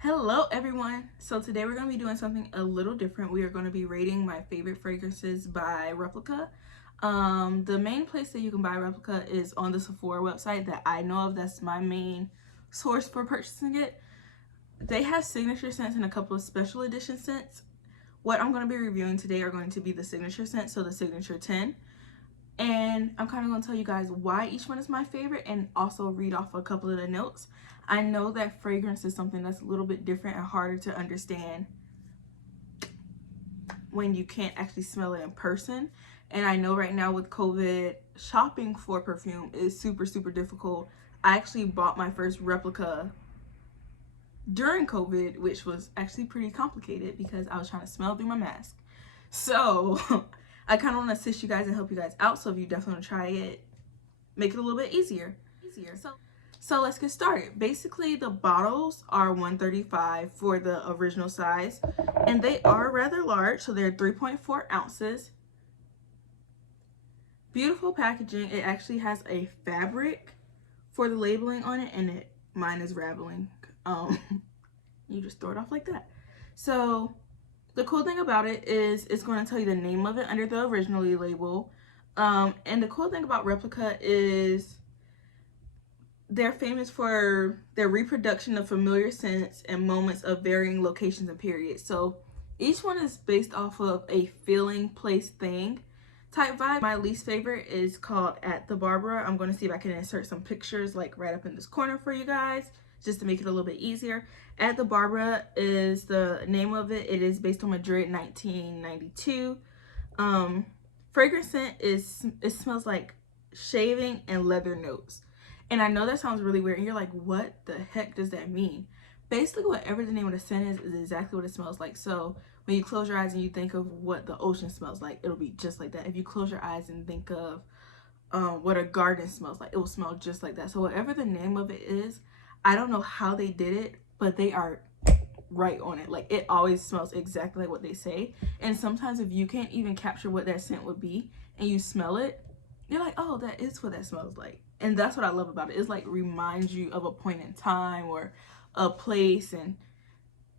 Hello everyone. So today we're going to be doing something a little different. We are going to be rating my favorite fragrances by Replica. The main place that you can buy Replica is on the Sephora website that I know of. That's my main source for purchasing it. They have signature scents and a couple of special edition scents. What I'm going to be reviewing today are going to be the signature scents, so the signature 10. And I'm kind of going to tell you guys why each one is my favorite and also read off a couple of the notes. I know that fragrance is something that's a little bit different and harder to understand when you can't actually smell it in person. And I know right now with COVID, shopping for perfume is super difficult. I actually bought my first Replica during COVID, which was actually pretty complicated because I was trying to smell through my mask. So I kind of want to assist you guys and help you guys out. So if you definitely want to try it, make it a little bit easier. So let's get started. Basically, the bottles are $135 for the original size, and they are rather large, so they're 3.4 ounces. Beautiful packaging. It actually has a fabric for the labeling on it, and mine is raveling. You just throw it off like that. So the cool thing about it is it's going to tell you the name of it under the originally label. And the cool thing about Replica is they're famous for their reproduction of familiar scents and moments of varying locations and periods. So each one is based off of a feeling, place, thing type vibe. My least favorite is called At the Barbara. I'm going to see if I can insert some pictures like right up in this corner for you guys, just to make it a little bit easier. At the Barbara is the name of it. It is based on Madrid 1992. Fragrance scent it smells like shaving and leather notes. And I know that sounds really weird and you're like, what the heck does that mean? Basically, whatever the name of the scent is exactly what it smells like. So when you close your eyes and you think of what the ocean smells like, it'll be just like that. If you close your eyes and think of what a garden smells like, it will smell just like that. So whatever the name of it is, I don't know how they did it, but they are right on it. Like, it always smells exactly like what they say. And sometimes if you can't even capture what that scent would be and you smell it, you're like, oh, that is what that smells like. And that's what I love about it. It's like reminds you of a point in time or a place, and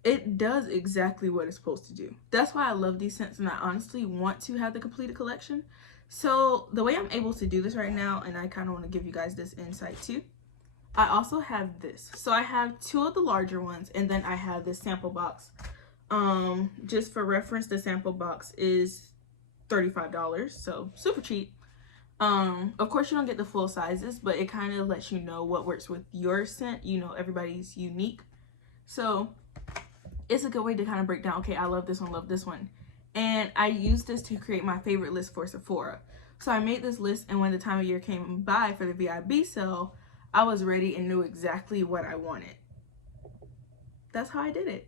it does exactly what it's supposed to do. That's why I love these scents, and I honestly want to have the completed collection. So the way I'm able to do this right now, and I kind of want to give you guys this insight too, I also have this. So I have two of the larger ones, and then I have this sample box. Just for reference, the sample box is $35, so super cheap. Of course you don't get the full sizes, but it kind of lets you know what works with your scent. You know, everybody's unique. So it's a good way to kind of break down, okay, I love this one. And I used this to create my favorite list for Sephora. So I made this list, and when the time of year came by for the VIB sale, I was ready and knew exactly what I wanted. That's how I did it.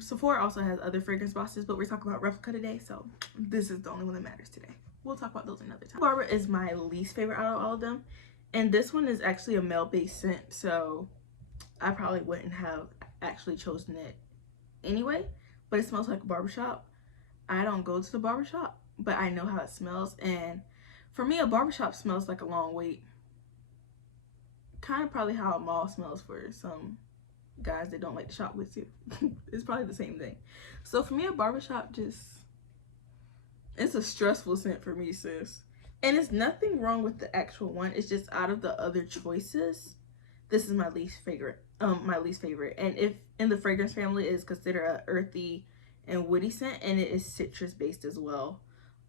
Sephora also has other fragrance boxes, but we're talking about Replica today, so this is the only one that matters today. We'll talk about those another time. Barbara is my least favorite out of all of them, and this one is actually a male-based scent, so I probably wouldn't have actually chosen it anyway, but it smells like a barbershop. I don't go to the barbershop, but I know how it smells, and for me, a barbershop smells like a long wait. Kind of probably how a mall smells for some guys that don't like to shop with you. It's probably the same thing. So for me, a barbershop just, it's a stressful scent for me, sis. And it's nothing wrong with the actual one. It's just out of the other choices, this is my least favorite. And if in the fragrance family, it is considered an earthy and woody scent, and it is citrus based as well.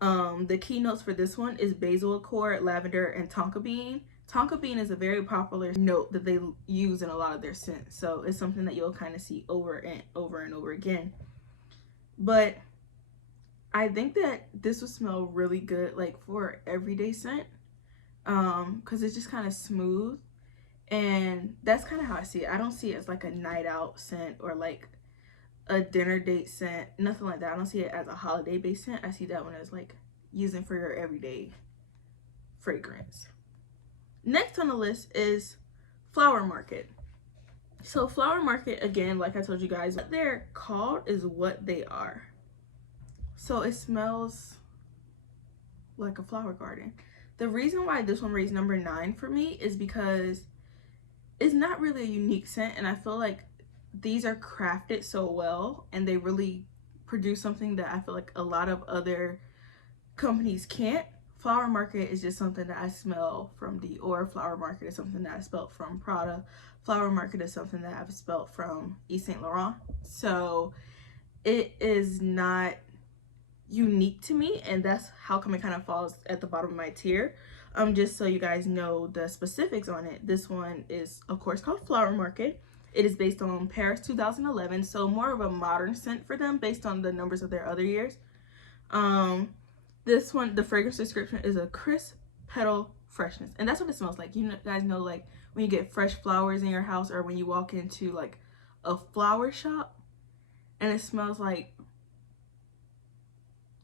The key notes for this one is basil accord, lavender, and tonka bean. Tonka bean is a very popular note that they use in a lot of their scents, so it's something that you'll kind of see over and over again. But I think that this would smell really good, like for everyday scent, because it's just kind of smooth, and that's kind of how I see it. I don't see it as like a night out scent or like a dinner date scent, nothing like that. I don't see it as a holiday based scent. I see that one as like using for your everyday fragrance. Next on the list is Flower Market. So Flower Market, again, like I told you guys, what they're called is what they are. So it smells like a flower garden. The reason why this one raised number 9 for me is because it's not really a unique scent, and I feel like these are crafted so well, and they really produce something that I feel like a lot of other companies can't. Flower Market is just something that I smell from Dior. Flower Market is something that I smelled from Prada. Flower Market is something that I've smelled from Yves Saint Laurent. So it is not unique to me, and that's how come it kind of falls at the bottom of my tier. Just so you guys know the specifics on it, this one is of course called Flower Market. It is based on Paris 2011, so more of a modern scent for them based on the numbers of their other years. This one, the fragrance description is a crisp petal freshness, and that's what it smells like. You guys know, like when you get fresh flowers in your house, or when you walk into like a flower shop and it smells like,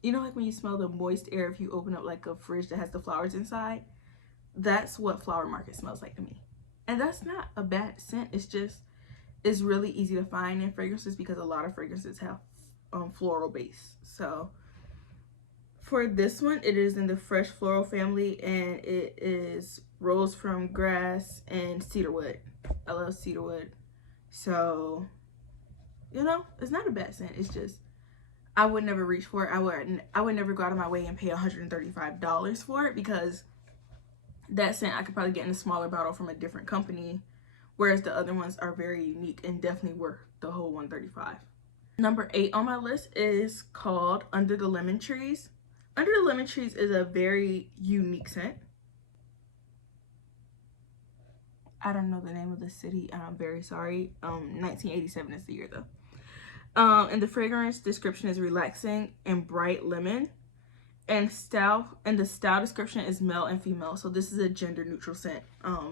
you know, like when you smell the moist air if you open up like a fridge that has the flowers inside. That's what Flower Market smells like to me, and that's not a bad scent. It's just, it's really easy to find in fragrances because a lot of fragrances have floral base. So for this one, it is in the fresh floral family, and it is rose from grass and cedarwood. I love cedarwood, so you know, it's not a bad scent. It's just, I would never reach for it. I would never go out of my way and pay $135 for it, because that scent I could probably get in a smaller bottle from a different company, whereas the other ones are very unique and definitely worth the whole $135. Number 8 on my list is called Under the Lemon Trees. Under the Lemon Trees is a very unique scent. I don't know the name of the city, and I'm very sorry. 1987 is the year though. And the fragrance description is relaxing and bright lemon, and the style description is male and female. So this is a gender neutral scent.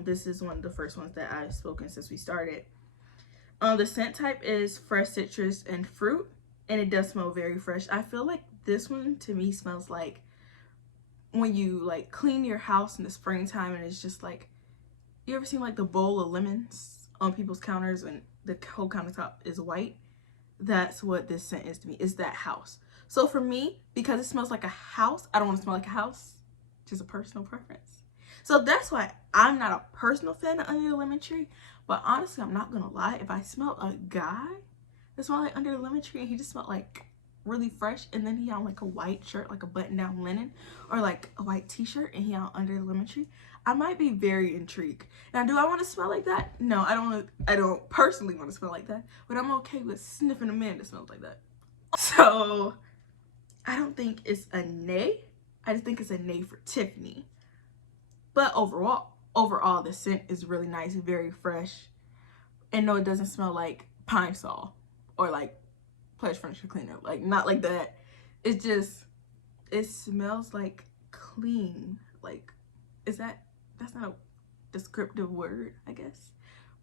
This is one of the first ones that I've spoken since we started. The scent type is fresh citrus and fruit, and it does smell very fresh. I feel like this one to me smells like when you like clean your house in the springtime, and it's just like, you ever seen like the bowl of lemons on people's counters and the whole countertop is white? That's what this scent is to me. It's that house. So for me, because it smells like a house, I don't want to smell like a house. Just a personal preference. So that's why I'm not a personal fan of Under the Lemon Tree. But honestly, I'm not gonna lie, if I smelled a guy that smelled like Under the Lemon Tree and he just smelled like really fresh, and then he had like a white shirt, like a button down linen, or like a white t-shirt, and he had Under the Lemon Tree, I might be very intrigued. Now, do I want to smell like that? No, I don't personally want to smell like that, but I'm okay with sniffing a man that smells like that. So I don't think it's a nay. I just think it's a nay for Tiffany. But overall, the scent is really nice, very fresh. And no, it doesn't smell like Pine Sol or like Pledge Furniture Cleaner. Like, not like that. It's just, it smells like clean. Like, that's not a descriptive word, I guess.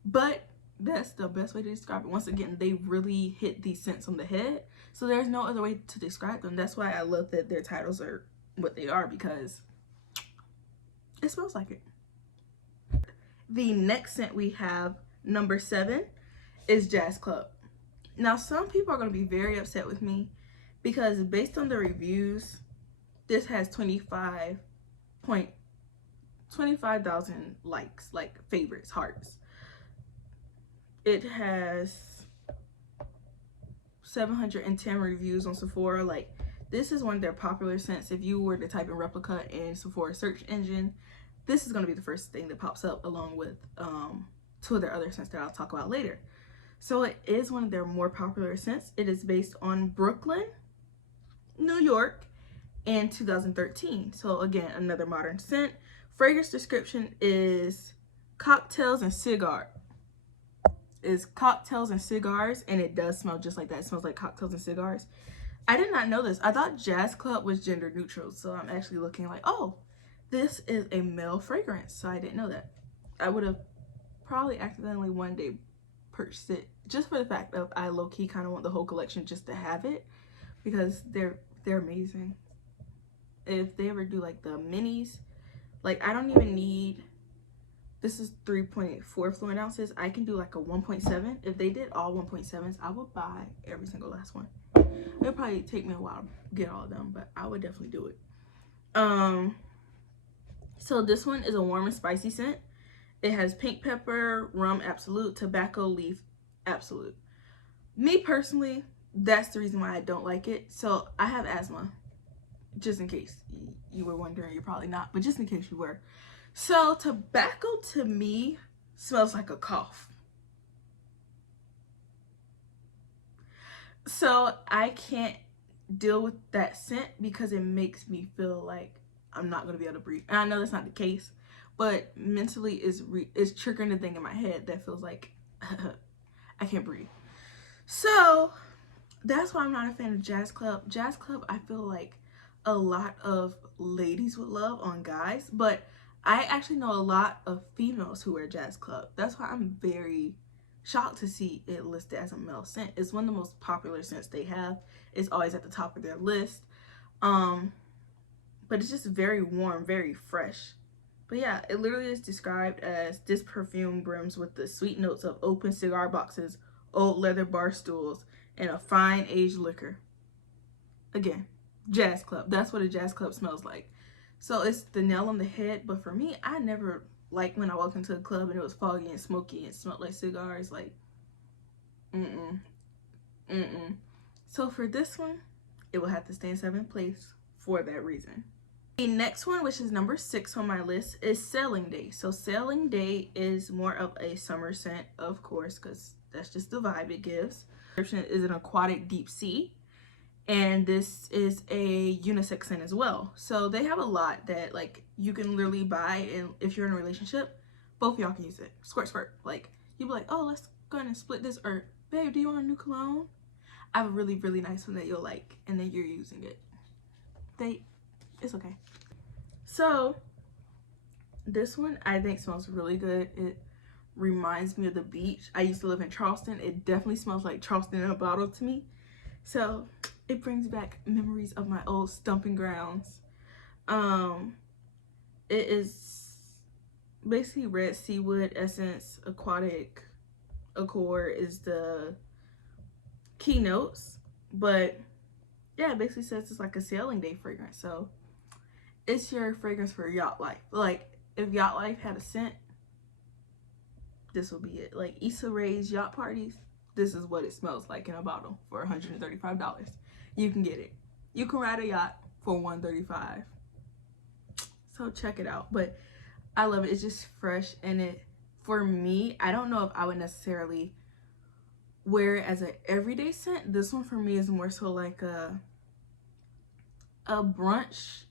But that's the best way to describe it. Once again, they really hit these scents on the head. So there's no other way to describe them. That's why I love that their titles are what they are, because it smells like it. The next scent we have, number 7, is Jazz Club. Now, some people are going to be very upset with me because based on the reviews, this has 25,000 likes, like favorites, hearts. It has 710 reviews on Sephora. Like, this is one of their popular scents. If you were to type in Replica in Sephora search engine, this is going to be the first thing that pops up, along with 2 of their other scents that I'll talk about later. So it is one of their more popular scents. It is based on Brooklyn, New York, and 2013. So again, another modern scent. Fragrance description is cocktails and cigars, and it does smell just like that. It smells like cocktails and cigars. I did not know this. I thought Jazz Club was gender neutral, so I'm actually looking like, oh, this is a male fragrance. So I didn't know that. I would have probably accidentally one day purchased it just for the fact of I low-key kind of want the whole collection just to have it, because they're amazing. If they ever do like the minis, like I don't even need, this is 3.4 fluid ounces. I can do like a 1.7. If they did all 1.7s, I would buy every single last one. It'll probably take me a while to get all of them, but I would definitely do it. So this one is a warm and spicy scent. It has pink pepper, rum absolute, tobacco leaf absolute. Me personally, that's the reason why I don't like it. So I have asthma, just in case you were wondering. You're probably not, but just in case you were. So tobacco to me smells like a cough. So I can't deal with that scent because it makes me feel like I'm not going to be able to breathe. And I know that's not the case, but mentally it's triggering the thing in my head that feels like I can't breathe. So that's why I'm not a fan of Jazz Club. Jazz Club, I feel like a lot of ladies would love on guys, but I actually know a lot of females who wear Jazz Club. That's why I'm very shocked to see it listed as a male scent. It's one of the most popular scents they have. It's always at the top of their list. But it's just very warm, very fresh. But yeah, it literally is described as this perfume brims with the sweet notes of open cigar boxes, old leather bar stools, and a fine aged liquor. Again, Jazz Club. That's what a Jazz Club smells like. So it's the nail on the head. But for me, I never liked when I walked into a club and it was foggy and smoky and smelled like cigars. Like, So for this one, it will have to stay in 7th place for that reason. The next one, which is number 6 on my list, is Sailing Day. So Sailing Day is more of a summer scent, of course, because that's just the vibe it gives. The description is an aquatic deep sea, and this is a unisex scent as well. So they have a lot that like you can literally buy, and if you're in a relationship, both of y'all can use it. Squirt, squirt. Like you'll be like, oh, let's go ahead and split this, or babe, do you want a new cologne? I have a really, really nice one that you'll like, and then you're using it. It's okay. So this one I think smells really good. It reminds me of the beach. I used to live in Charleston. It definitely smells like Charleston in a bottle to me. So it brings back memories of my old stomping grounds. It is basically red seawood essence, aquatic accord is the keynotes, but yeah, it basically says it's like a sailing day fragrance. So it's your fragrance for yacht life. Like if yacht life had a scent, this will be it. Like Issa Rae's yacht parties, this is what it smells like in a bottle for $135. You can get it. You can ride a yacht for $135. So check it out. But I love it. It's just fresh, and it, for me, I don't know if I would necessarily wear it as an everyday scent. This one for me is more so like a brunch,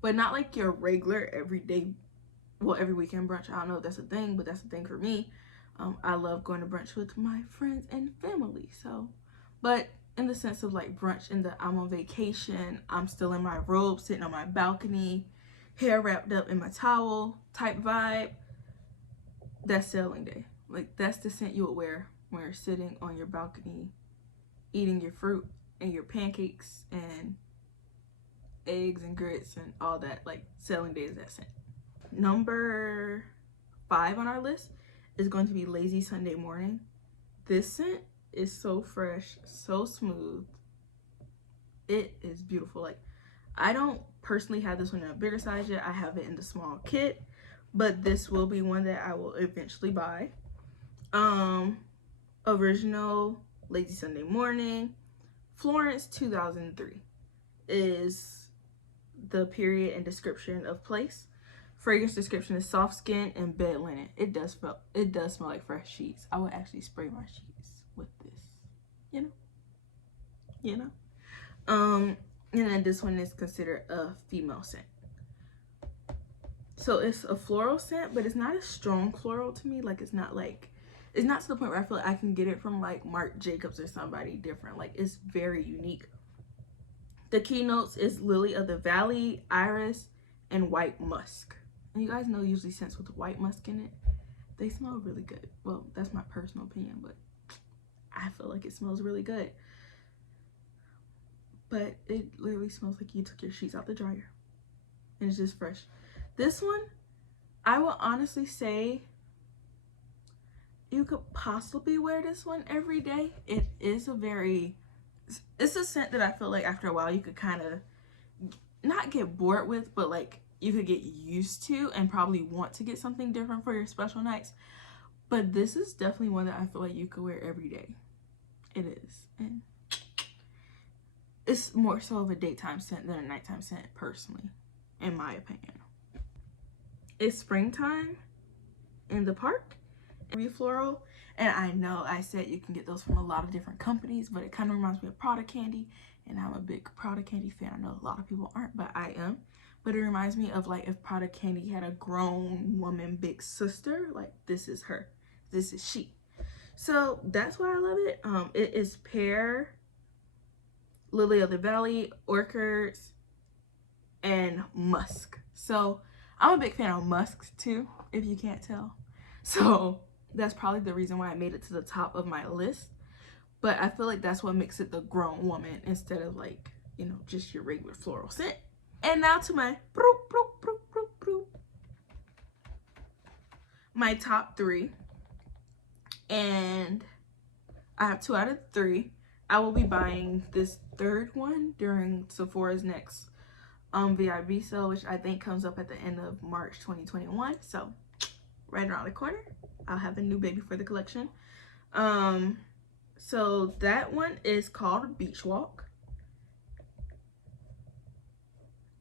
but not like your regular everyday, well, every weekend brunch. I don't know if that's a thing, but that's a thing for me. I love going to brunch with my friends and family. So, but in the sense of like brunch, in the I'm on vacation, I'm still in my robe, sitting on my balcony, hair wrapped up in my towel type vibe, that's Sailing Day. Like that's the scent you would wear when you're sitting on your balcony, eating your fruit and your pancakes and eggs and grits and all that. Like Sailing Day is that scent. Number 5 on our list is going to be Lazy Sunday Morning. This scent is so fresh, so smooth. It is beautiful. Like I don't personally have this one in a bigger size yet. I have it in the small kit, but this will be one that I will eventually buy. Original Lazy Sunday Morning, Florence 2003 is the period and description of place. Fragrance description is soft skin and bed linen. It does smell like fresh sheets. I would actually spray my sheets with this, you know. And then this one is considered a female scent. So it's a floral scent, but it's not a strong floral to me. Like it's not to the point where I feel like I can get it from like Marc Jacobs or somebody different. Like it's very unique. The keynotes is Lily of the Valley, Iris, and White Musk. And you guys know usually scents with white musk in it, they smell really good. Well, that's my personal opinion, but I feel like it smells really good. But it literally smells like you took your sheets out the dryer. And it's just fresh. This one, I will honestly say you could possibly wear this one every day. It is it's a scent that I feel like after a while you could kind of not get bored with, but like you could get used to and probably want to get something different for your special nights. But this is definitely one that I feel like you could wear every day. It is. And it's more so of a daytime scent than a nighttime scent, personally, in my opinion. It's springtime in the park. Floral. And I know I said you can get those from a lot of different companies, but it kind of reminds me of Prada Candy. And I'm a big Prada Candy fan. I know a lot of people aren't, but I am. But it reminds me of like if Prada Candy had a grown woman big sister. Like this is her. This is she. So that's why I love it. It is pear, lily of the valley, orchids, and musk. So I'm a big fan of musks too, if you can't tell. So that's probably the reason why I made it to the top of my list. But I feel like that's what makes it the grown woman instead of like, you know, just your regular floral scent. And now to my my top 3. And I have 2 out of 3. I will be buying this 3rd one during Sephora's next VIB sale, which I think comes up at the end of March 2021. So right around the corner, I'll have a new baby for the collection. So that one is called Beach Walk.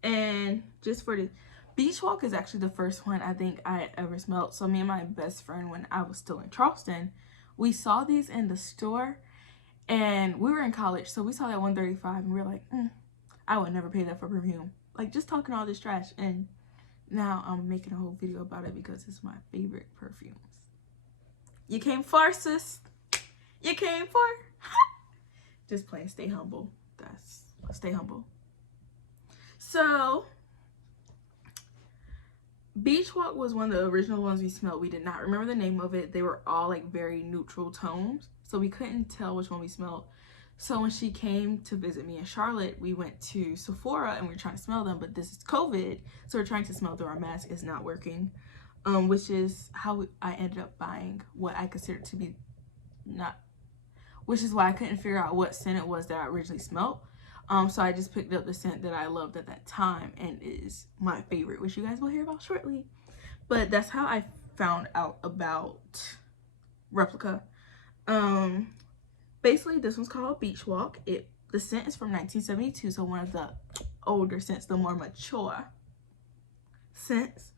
And just for the Beach Walk is actually the first one I think I had ever smelled. So me and my best friend, when I was still in Charleston, we saw these in the store, and we were in college, so we saw that 135 and we were like, I would never pay that for perfume. Like, just talking all this trash. And now I'm making a whole video about it because it's my favorite perfumes. You came far, sis. You came far. Just playing. Stay humble. Stay humble. So Beach Walk was one of the original ones we smelled. We did not remember the name of it. They were all like very neutral tones, so we couldn't tell which one we smelled. So when she came to visit me in Charlotte, we went to Sephora and we were trying to smell them, but this is COVID, so we're trying to smell through our mask. It's not working, which is how I ended up buying what I considered to be which is why I couldn't figure out what scent it was that I originally smelled. So I just picked up the scent that I loved at that time and is my favorite, which you guys will hear about shortly. But that's how I found out about Replica. Basically, this one's called Beach Walk. The scent is from 1972, so one of the older scents, the more mature scents.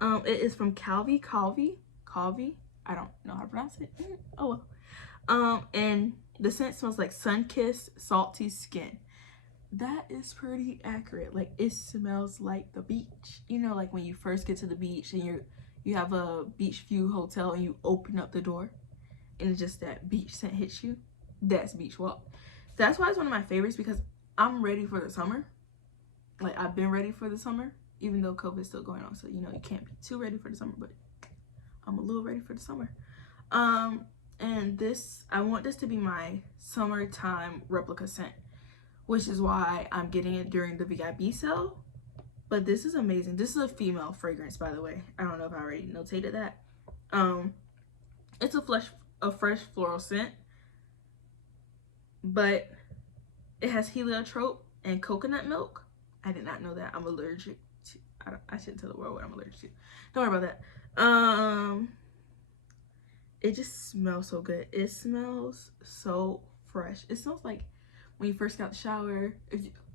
It is from Calvi. I don't know how to pronounce it. Oh well. And the scent smells like sun-kissed, salty skin. That is pretty accurate. Like, it smells like the beach. You know, like when you first get to the beach and you have a beach view hotel and you open up the door and just that beach scent hits you. That's Beach Walk. That's why it's one of my favorites, because I'm ready for the summer. Like, I've been ready for the summer, even though COVID's still going on. So, you know, you can't be too ready for the summer, but I'm a little ready for the summer. And I want this to be my summertime Replica scent, which is why I'm getting it during the VIB sale. But this is amazing. This is a female fragrance, by the way. I don't know if I already notated that. It's a fresh floral scent, but it has heliotrope and coconut milk. I did not know that. I'm allergic to, I shouldn't tell the world what I'm allergic to. Don't worry about that. It just smells so good. It smells so fresh. It smells like when you first got the shower.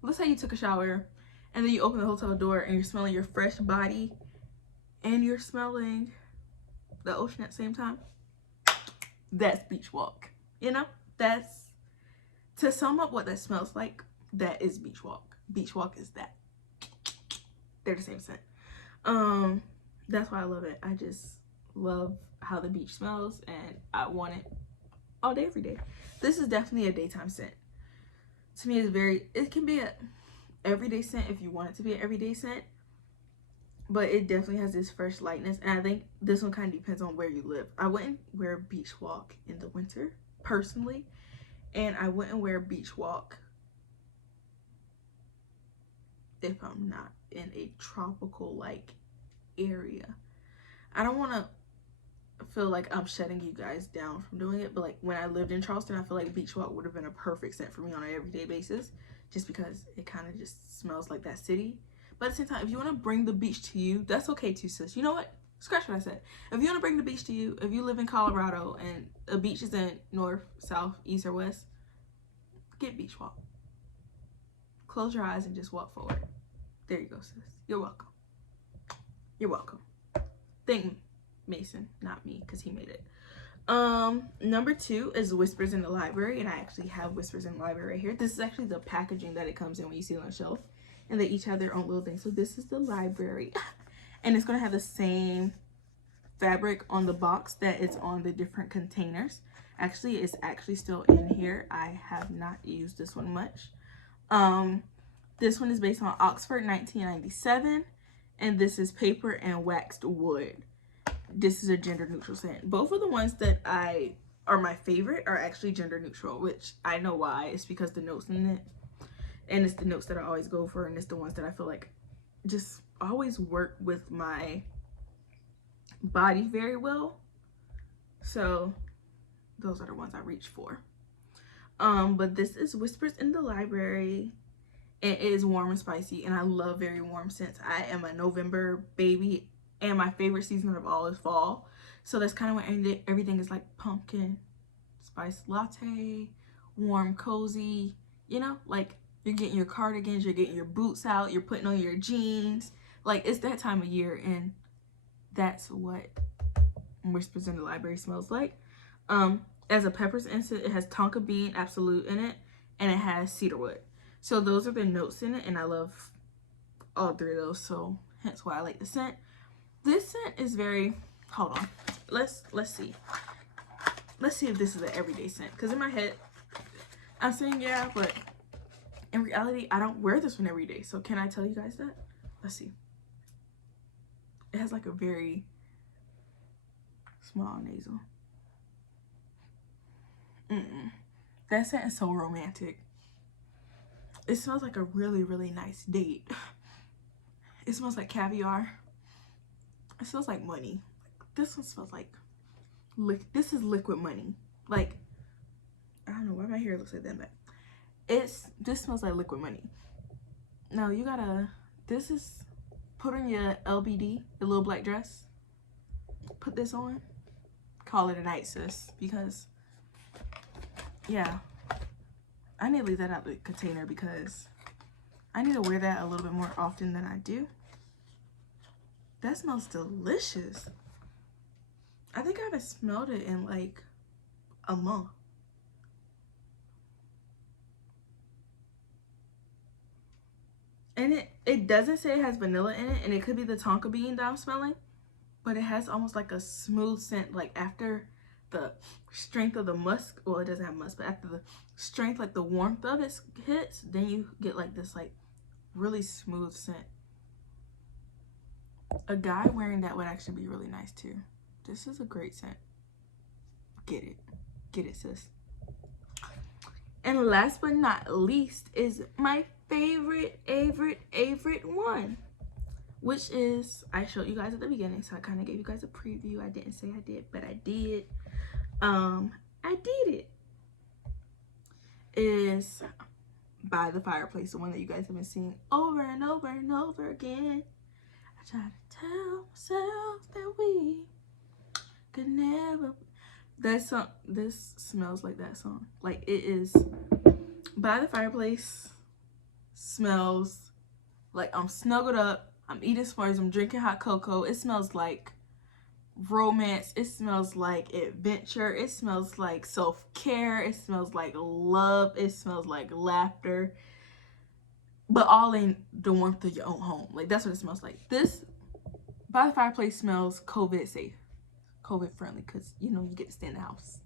Let's say you took a shower and then you open the hotel door and you're smelling your fresh body and you're smelling the ocean at the same time. That's Beach Walk. You know, that's, to sum up what that smells like, that is Beach Walk. Beach Walk is that. They're the same scent. That's why I love it. I just love how the beach smells, and I want it all day, every day. This is definitely a daytime scent. To me, it can be a everyday scent if you want it to be an everyday scent, but it definitely has this fresh lightness. And I think this one kind of depends on where you live. I wouldn't wear Beach Walk in the winter personally, and I wouldn't wear Beach Walk if I'm not in a tropical like area. I don't want to feel like I'm shutting you guys down from doing it, but like when I lived in Charleston, I feel like Beach Walk would have been a perfect scent for me on an everyday basis, just because it kind of just smells like that city. But at the same time, if you want to bring the beach to you, that's okay too, sis. You know what? Scratch what I said. If you want to bring the beach to you, if you live in Colorado and a beach is in north, south, east, or west, get beach walk. Close your eyes and just walk forward. There you go, sis. You're welcome. You're welcome. Thank Mason, not me, because he made it. Number 2 is Whispers in the Library, and I actually have Whispers in the Library right here. This is actually the packaging that it comes in when you see it on the shelf, and they each have their own little thing. So this is the library, and it's going to have the same fabric on the box that it's on the different containers. Actually, it's actually still in here. I have not used this one much. This one is based on Oxford 1997, and this is paper and waxed wood. This is a gender neutral scent. Both of the ones that are my favorite are actually gender neutral, which I know why. It's because the notes in it, and it's the notes that I always go for, and it's the ones that I feel like just always work with my body very well. So those are the ones I reach for. But this is Whispers in the Library. It is warm and spicy, and I love very warm scents. I am a November baby, and my favorite season of all is fall. So that's kind of when everything is like pumpkin spice latte, warm, cozy, you know, like you're getting your cardigans, you're getting your boots out, you're putting on your jeans. Like, it's that time of year, and that's what Whispers in the Library smells like. As a pepper scent, it has tonka bean absolute in it, and it has cedarwood. So those are the notes in it, and I love all 3 of those, so hence why I like the scent. This scent is very, hold on, let's see. Let's see if this is an everyday scent, because in my head, I'm saying yeah, but in reality, I don't wear this one every day. So can I tell you guys that? Let's see. It has like a very small nasal. That scent is so romantic. It smells like a really, really nice date. It smells like caviar. It smells like money. This one smells like, this is liquid money. Like, I don't know why my hair looks like that, but this smells like liquid money. Now you gotta, this is, put on your LBD, the little black dress. Put this on. Call it a night, sis, because yeah, I need to leave that out of the container because I need to wear that a little bit more often than I do. That smells delicious. I think I haven't smelled it in like a month. And it doesn't say it has vanilla in it, and it could be the tonka bean that I'm smelling, but it has almost like a smooth scent, like after the strength of the musk, well, it doesn't have musk, but after the strength, like the warmth of it hits, then you get like this like really smooth scent. A guy wearing that would actually be really nice too. This is a great scent. Get it, sis. And last but not least is my favorite one, which is, I showed you guys at the beginning, so I kind of gave you guys a preview. I didn't say I did, but I did. I did it. Is By the Fireplace, the one that you guys have been seeing over and over and over again. I try to tell myself that we could never. That song, this smells like that song. Like, it is, By the Fireplace smells like I'm snuggled up, I'm eating s'mores, I'm drinking hot cocoa. It smells like romance. It smells like adventure. It smells like self-care. It smells like love. It smells like laughter, but all in the warmth of your own home. Like, that's what it smells like. This By the Fireplace smells COVID safe, COVID friendly, because you know you get to stay in the house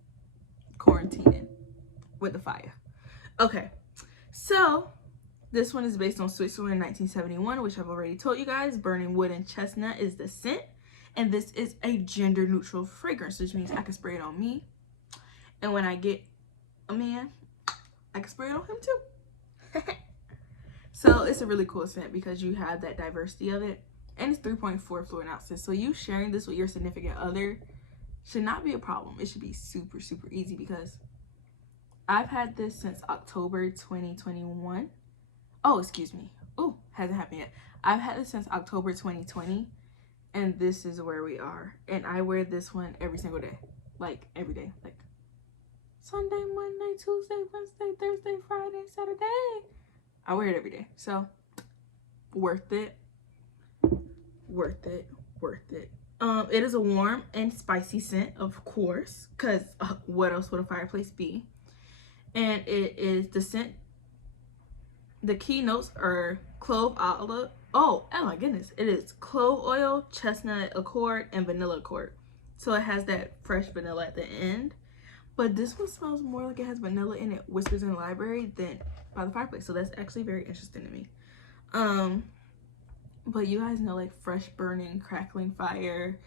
quarantining with the fire. Okay, so this one is based on Switzerland 1971, which I've already told you guys. Burning wood and chestnut is the scent. And this is a gender neutral fragrance, which means I can spray it on me. And when I get a man, I can spray it on him too. So it's a really cool scent because you have that diversity of it. And it's 3.4 fluid ounces. So you sharing this with your significant other should not be a problem. It should be super, super easy because I've had this since October 2021. Oh, excuse me. Oh, hasn't happened yet. I've had this since October 2020. And this is where we are. And I wear this one every single day. Like, every day. Like, Sunday, Monday, Tuesday, Wednesday, Thursday, Friday, Saturday. I wear it every day. So, worth it. Worth it. Worth it. It is a warm and spicy scent, of course. Because what else would a Fireplace be? And it is the scent. The key notes are clove, olive. Oh my goodness. It is clove oil, chestnut accord, and vanilla accord. So it has that fresh vanilla at the end. But this one smells more like it has vanilla in it, Whispers in the Library, than By the Fireplace. So that's actually very interesting to me. But you guys know, like, fresh burning, crackling fire,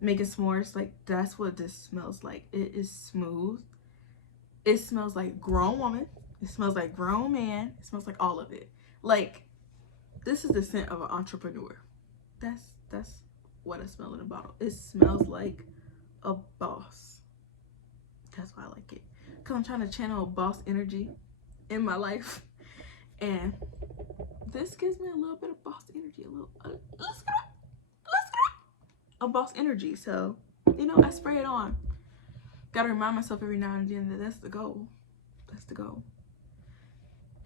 making s'mores. Like, that's what this smells like. It is smooth. It smells like grown woman. It smells like grown man. It smells like all of it. Like, this is the scent of an entrepreneur. That's what I smell in a bottle. It smells like a boss. That's why I like it. Because I'm trying to channel boss energy in my life. And this gives me a little bit of boss energy. A boss energy. So, you know, I spray it on. Gotta remind myself every now and then that that's the goal. That's the goal.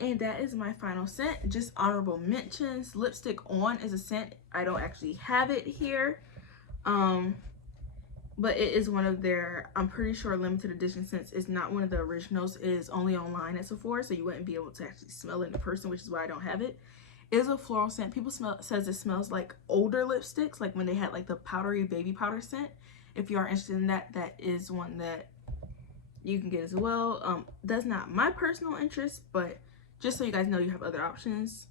And that is my final scent. Just honorable mentions. Lipstick On is a scent. I don't actually have it here. But it is one of their, I'm pretty sure, limited edition scents. It's not one of the originals. It is only online at Sephora, so you wouldn't be able to actually smell it in person, which is why I don't have it. It is a floral scent. People says it smells like older lipsticks, like when they had like the powdery baby powder scent. If you are interested in that, that is one that you can get as well. That's not my personal interest, but just so you guys know, you have other options.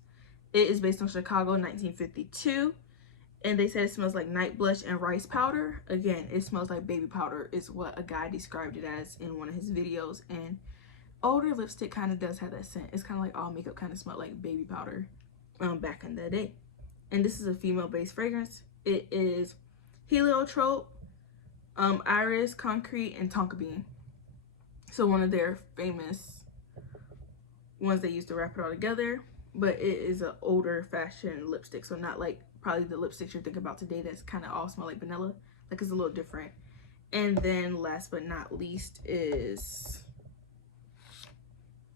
It is based on Chicago, 1952. And they said it smells like night blush and rice powder. Again, it smells like baby powder is what a guy described it as in one of his videos. And older lipstick kind of does have that scent. It's kind of like all makeup kind of smelled like baby powder back in the day. And this is a female-based fragrance. It is heliotrope, iris, concrete, and tonka bean. So one of their famous ones they used to wrap it all together. But it is an older fashioned lipstick. So not like probably the lipsticks you're thinking about today that's kind of all smell like vanilla. Like, it's a little different. And then last but not least is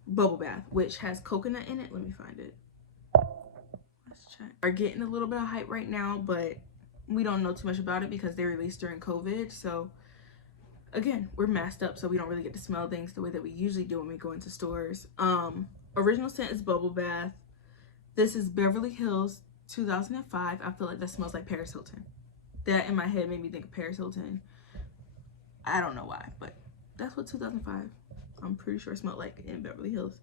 Bubble Bath, which has coconut in it. Let me find it. Let's check. Are getting a little bit of hype right now, but we don't know too much about it because they released during COVID. So again, we're masked up, so we don't really get to smell things the way that we usually do when we go into stores. Original scent is Bubble Bath. This is Beverly Hills 2005. I feel like that smells like Paris Hilton. That in my head made me think of Paris Hilton. I don't know why, but that's what 2005 I'm pretty sure smelled like in Beverly Hills.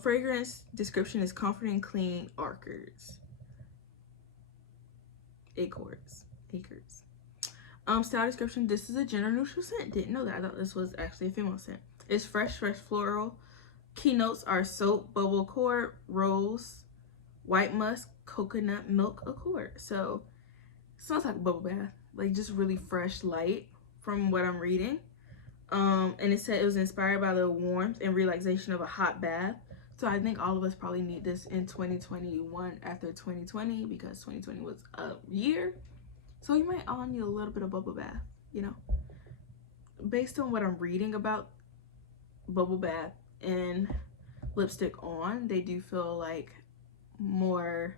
Fragrance description is comforting, clean, acres. Style description, this is a gender neutral scent. Didn't know that. I thought this was actually a female scent. It's fresh floral. Keynotes are soap, bubble accord, rose, white musk, coconut milk accord. So it smells like a bubble bath, like just really fresh, light from what I'm reading. And it said it was inspired by the warmth and relaxation of a hot bath. So I think all of us probably need this in 2021 after 2020, because 2020 was a year. So you might all need a little bit of bubble bath, you know. Based on what I'm reading about bubble bath and Lipstick On, they do feel like more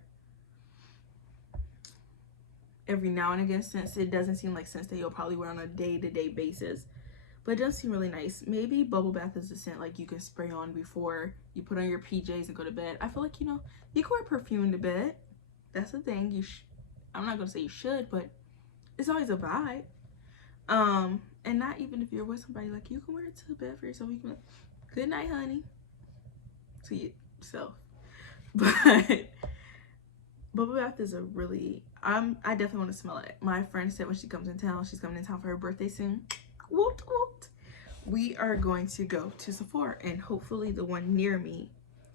every now and again, since it doesn't seem like scents that you'll probably wear on a day-to-day basis. But it does seem really nice. Maybe bubble bath is a scent like you can spray on before you put on your PJs and go to bed. I feel like, you know, you can wear perfume to bed. That's the thing. I'm not gonna say you should, but it's always a vibe. And not even if you're with somebody, like, you can wear it to bed for yourself. You can, good night, honey, to yourself. But bubble bath is a really, I definitely want to smell it. My friend said when she comes in town, she's coming in town for her birthday soon. Woot woot. We are going to go to Sephora, and hopefully the one near me,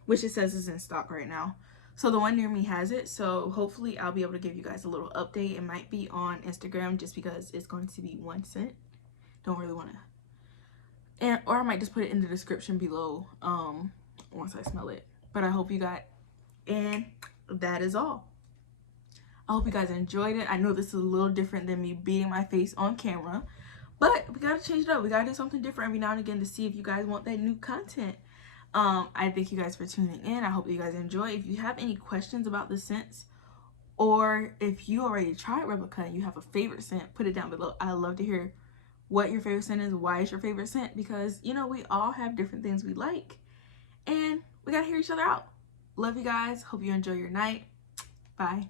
which it says is in stock right now. So the one near me has it. So hopefully I'll be able to give you guys a little update. It might be on Instagram just because it's going to be one scent. Don't really want to. Or I might just put it in the description below once I smell it. But I hope you got. And that is all. I hope you guys enjoyed it. I know this is a little different than me beating my face on camera, but we gotta change it up. We gotta do something different every now and again to see if you guys want that new content. I thank you guys for tuning in. I hope you guys enjoy. If you have any questions about the scents, or if you already tried Replica and you have a favorite scent, put it down below. I love to hear what your favorite scent is, why it's your favorite scent, because you know we all have different things we like, and we gotta hear each other out. Love you guys. Hope you enjoy your night. Bye.